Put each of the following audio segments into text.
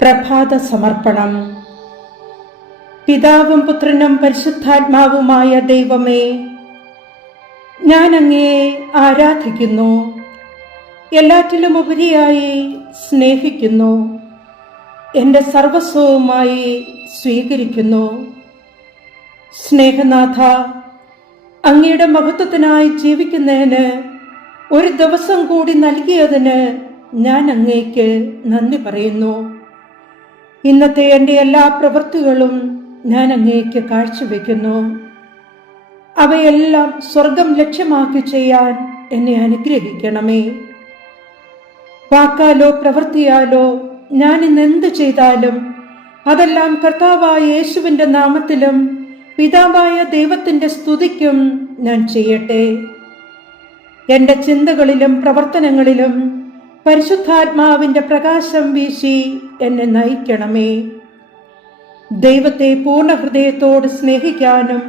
പ്രഭാത സമർപ്പണം പിതാവും പുത്രനും പരിശുദ്ധാത്മാവുമായ ദൈവമേ ഞാൻ അങ്ങയെ ആരാധിക്കുന്നു. എല്ലാറ്റിലും ഉപരിയായി സ്നേഹിക്കുന്നു. എന്റെ സർവസ്വവുമായി സ്വീകരിക്കുന്നു. സ്നേഹനാഥ അങ്ങയുടെ മഹത്വത്തിനായി ജീവിക്കുന്നതിന് ഒരു ദിവസം കൂടി നൽകിയതിന് ഞാൻ അങ്ങേക്ക് നന്ദി പറയുന്നു. ഇന്നത്തെ എന്റെ എല്ലാ പ്രവൃത്തികളും ഞാൻ അങ്ങേക്ക് കാഴ്ചവെക്കുന്നു. അവയെല്ലാം സ്വർഗം ലക്ഷ്യമാക്കി ചെയ്യാൻ എന്നെ അനുഗ്രഹിക്കണമേ. വാക്കാലോ പ്രവൃത്തിയാലോ ഞാൻ ഇന്ന് എന്ത് ചെയ്താലും അതെല്ലാം കർത്താവായ യേശുവിന്റെ നാമത്തിലും പിതാവായ ദൈവത്തിന്റെ സ്തുതിക്കും ഞാൻ ചെയ്യട്ടെ. എന്റെ ചിന്തകളിലും പ്രവർത്തനങ്ങളിലും പരിശുദ്ധാത്മാവിന്റെ പ്രകാശം വീശി എന്നെ നയിക്കണമേ. ദൈവത്തെ പൂർണ ഹൃദയത്തോട് സ്നേഹിക്കാനും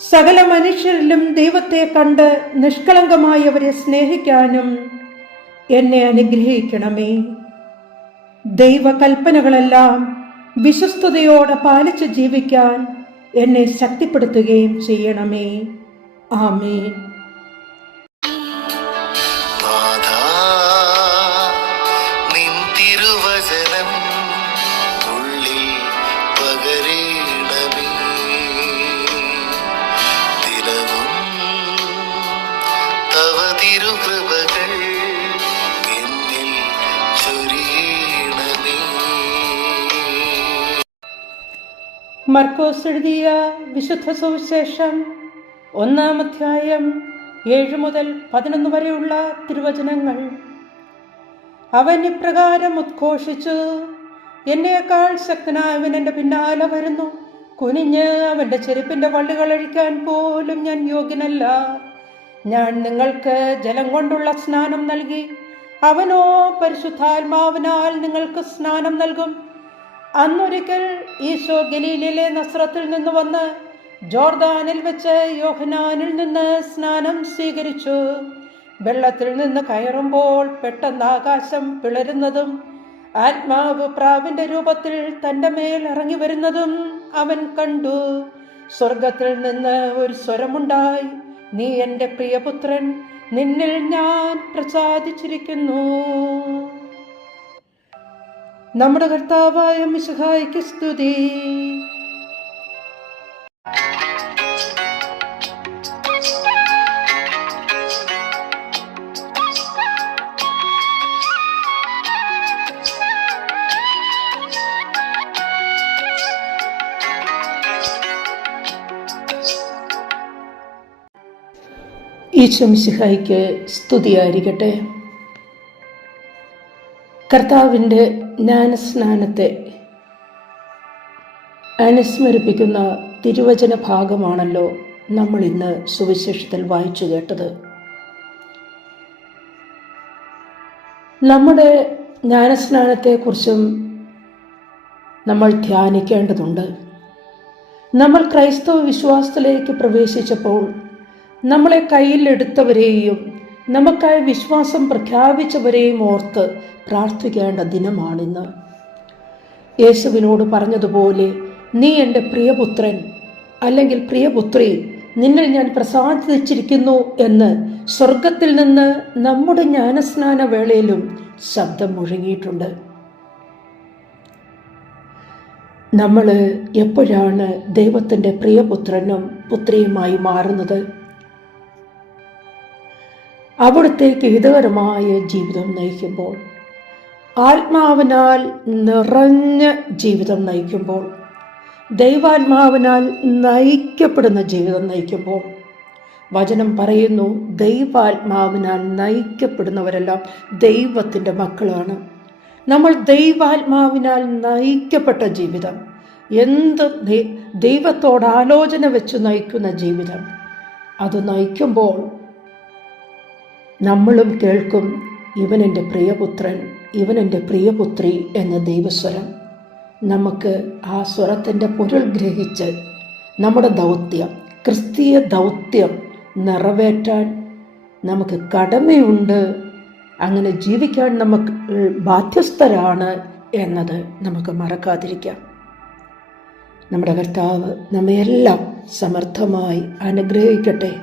സകല മനുഷ്യരിലും ദൈവത്തെ കണ്ട് നിഷ്കളങ്കമായവരെ സ്നേഹിക്കാനും എന്നെ അനുഗ്രഹിക്കണമേ. ദൈവകൽപ്പനകളെല്ലാം വിശ്വസ്തയോടെ പാലിച്ച് ജീവിക്കാൻ എന്നെ ശക്തിപ്പെടുത്തുകയും ചെയ്യണമേ. ആമേ എന്നിൽ മർക്കോസ് എഴുതിയ വിശുദ്ധ സുവിശേഷം ഒന്നാം അധ്യായം ഏഴ് മുതൽ പതിനൊന്ന് വരെയുള്ള തിരുവചനങ്ങൾ. അവൻ ഇപ്രകാരം ഉദ്ഘോഷിച്ചു എന്നേക്കാൾ ശക്തനായവൻ എന്റെ പിന്നാലെ വരുന്നു. കുനിഞ്ഞ് അവന്റെ ചെരുപ്പിന്റെ വള്ളികൾ അഴിക്കാൻ പോലും ഞാൻ യോഗ്യനല്ല. ഞാൻ നിങ്ങൾക്ക് ജലം കൊണ്ടുള്ള സ്നാനം നൽകി. അവനോ പരിശുദ്ധാത്മാവിനാൽ നിങ്ങൾക്ക് സ്നാനം നൽകും. അന്നൊരിക്കൽ ഈശോ ഗലീലിലെ നസ്രത്തിൽ നിന്ന് വന്ന് ജോർദാനിൽ വെച്ച് യോഹനാനിൽ നിന്ന് സ്നാനം സ്വീകരിച്ചു. വെള്ളത്തിൽ നിന്ന് കയറുമ്പോൾ പെട്ടെന്ന് ആകാശം പിളരുന്നതും ആത്മാവ് പ്രാവിന്റെ രൂപത്തിൽ തന്റെ മേൽ ഇറങ്ങി വരുന്നതും അവൻ കണ്ടു. സ്വർഗത്തിൽ നിന്ന് ഒരു സ്വരമുണ്ടായി. നീ എന്റെ പ്രിയപുത്രൻ നിന്നിൽ ഞാൻ പ്രസാദിച്ചിരിക്കുന്നു. നമ്മുടെ കർത്താവായ മിശിഹായ്ക്ക് സ്തുതി. ഈശോ മിശിഹായ്ക്ക് സ്തുതിയായിരിക്കട്ടെ. കർത്താവിന്റെ ജ്ഞാനസ്നാനത്തെ അനുസ്മരിപ്പിക്കുന്ന തിരുവചന ഭാഗമാണല്ലോ നമ്മൾ ഇന്ന് സുവിശേഷത്തിൽ വായിച്ചു കേട്ടത്. നമ്മുടെ ജ്ഞാനസ്നാനത്തെക്കുറിച്ചും നമ്മൾ ധ്യാനിക്കേണ്ടതുണ്ട്. നമ്മൾ ക്രൈസ്തവ വിശ്വാസത്തിലേക്ക് പ്രവേശിച്ചപ്പോൾ നമ്മളെ കയ്യിലെടുത്തവരെയും നമുക്കായി വിശ്വാസം പ്രഖ്യാപിച്ചവരെയും ഓർത്ത് പ്രാർത്ഥിക്കേണ്ട ദിനമാണിന്ന്. യേശുവിനോട് പറഞ്ഞതുപോലെ നീ എന്റെ പ്രിയപുത്രൻ അല്ലെങ്കിൽ പ്രിയപുത്രി നിന്നെ ഞാൻ പ്രസാദിച്ചിരിക്കുന്നു എന്ന് സ്വർഗത്തിൽ നിന്ന് നമ്മുടെ ജ്ഞാനസ്നാന വേളയിലും ശബ്ദം മുഴങ്ങിയിട്ടുണ്ട്. നമ്മൾ എപ്പോഴാണ് ദൈവത്തിന്റെ പ്രിയപുത്രനും പുത്രിയുമായി മാറുന്നത്? അവിടത്തേക്ക് ഹിതകരമായ ജീവിതം നയിക്കുമ്പോൾ. ആത്മാവിനാൽ നിറഞ്ഞ ജീവിതം നയിക്കുമ്പോൾ. ദൈവാത്മാവിനാൽ നയിക്കപ്പെടുന്ന ജീവിതം നയിക്കുമ്പോൾ. വചനം പറയുന്നു ദൈവാത്മാവിനാൽ നയിക്കപ്പെടുന്നവരെല്ലാം ദൈവത്തിന്റെ മക്കളാണ്. നമ്മൾ ദൈവാത്മാവിനാൽ നയിക്കപ്പെട്ട ജീവിതം. എന്ത് ദൈവത്തോട് ആലോചന വെച്ച് നയിക്കുന്ന ജീവിതം. അത് നയിക്കുമ്പോൾ നമ്മളും കേൾക്കും ഇവനെന്റെ പ്രിയപുത്രൻ ഇവനെന്റെ പ്രിയപുത്രി എന്ന ദൈവസ്വരം. നമുക്ക് ആ സ്വരത്തിന്റെ പൊരുൾ ഗ്രഹിച്ച് നമ്മുടെ ദൗത്യം ക്രിസ്തീയ ദൗത്യം നിറവേറ്റാൻ നമുക്ക് കടമയുണ്ട്. അങ്ങനെ ജീവിക്കാൻ നമുക്ക് ബാധ്യസ്ഥരാണ് എന്നത് നമുക്ക് മറക്കാതിരിക്കാം. നമ്മുടെ കർത്താവ് നമ്മയെല്ലാം സമർത്ഥമായി അനുഗ്രഹിക്കട്ടെ.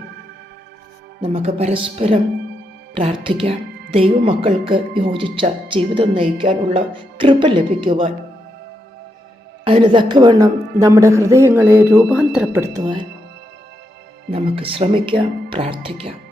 നമുക്ക് പരസ്പരം പ്രാർത്ഥിക്കാം. ദൈവമക്കൾക്ക് യോജിച്ച ജീവിതം നയിക്കാനുള്ള കൃപ ലഭിക്കുവാൻ. അതിന് തക്കവണ്ണം നമ്മുടെ ഹൃദയങ്ങളെ രൂപാന്തരപ്പെടുത്തുവാൻ. നമുക്ക് ശ്രമിക്കാം പ്രാർത്ഥിക്കാം.